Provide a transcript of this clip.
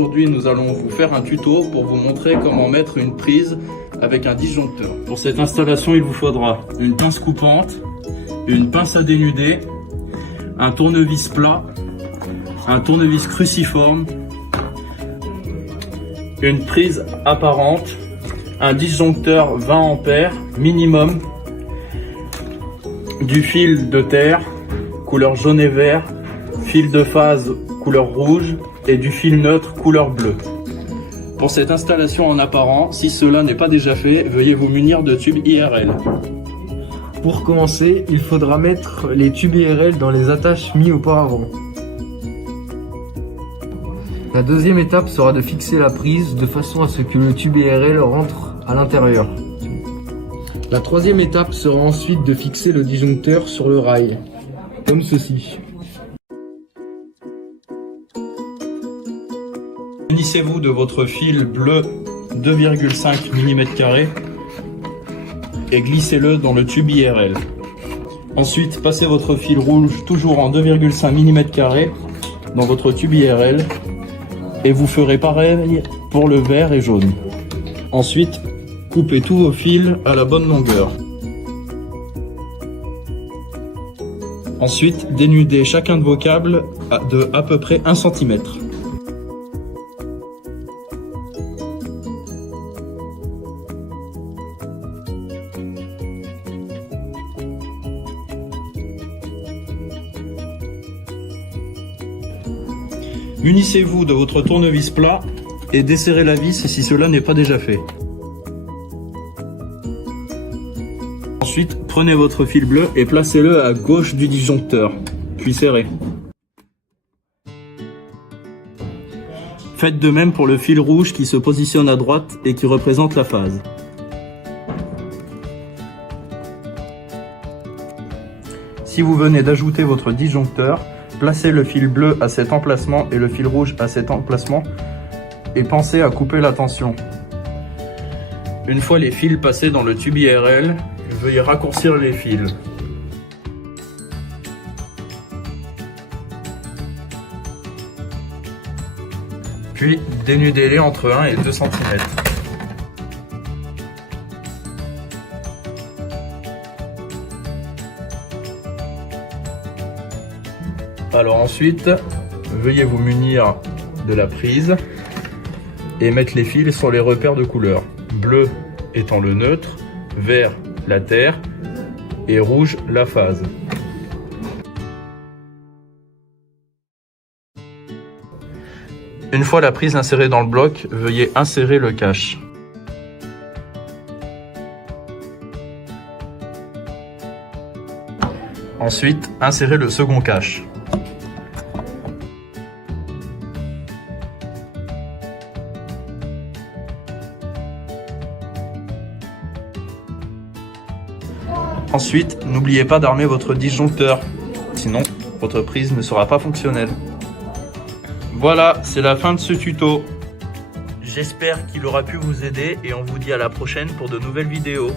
Aujourd'hui, nous allons vous faire un tuto pour vous montrer comment mettre une prise avec un disjoncteur. Pour cette installation, il vous faudra une pince coupante, une pince à dénuder, un tournevis plat, un tournevis cruciforme, une prise apparente, un disjoncteur 20 ampères minimum, du fil de terre couleur jaune et vert, fil de phase couleur rouge et du fil neutre couleur bleue. Pour cette installation en apparent, si cela n'est pas déjà fait, veuillez vous munir de tubes IRL. Pour commencer, il faudra mettre les tubes IRL dans les attaches mis auparavant. La deuxième étape sera de fixer la prise de façon à ce que le tube IRL rentre à l'intérieur. La troisième étape sera ensuite de fixer le disjoncteur sur le rail, comme ceci. Munissez-vous de votre fil bleu 2,5 mm et glissez-le dans le tube IRL. Ensuite, passez votre fil rouge toujours en 2,5 mm dans votre tube IRL et vous ferez pareil pour le vert et jaune. Ensuite, coupez tous vos fils à la bonne longueur. Ensuite, dénudez chacun de vos câbles de à peu près 1 cm. Munissez-vous de votre tournevis plat et desserrez la vis si cela n'est pas déjà fait. Ensuite, prenez votre fil bleu et placez-le à gauche du disjoncteur, puis serrez. Faites de même pour le fil rouge qui se positionne à droite et qui représente la phase. Si vous venez d'ajouter votre disjoncteur, placez le fil bleu à cet emplacement et le fil rouge à cet emplacement et pensez à couper la tension. Une fois les fils passés dans le tube IRL, veuillez raccourcir les fils. Puis dénudez-les entre 1 et 2 cm. Alors ensuite, veuillez vous munir de la prise et mettre les fils sur les repères de couleur. Bleu étant le neutre, vert la terre et rouge la phase. Une fois la prise insérée dans le bloc, veuillez insérer le cache. Ensuite, insérez le second cache. Ensuite, n'oubliez pas d'armer votre disjoncteur, sinon votre prise ne sera pas fonctionnelle. Voilà, c'est la fin de ce tuto. J'espère qu'il aura pu vous aider et on vous dit à la prochaine pour de nouvelles vidéos.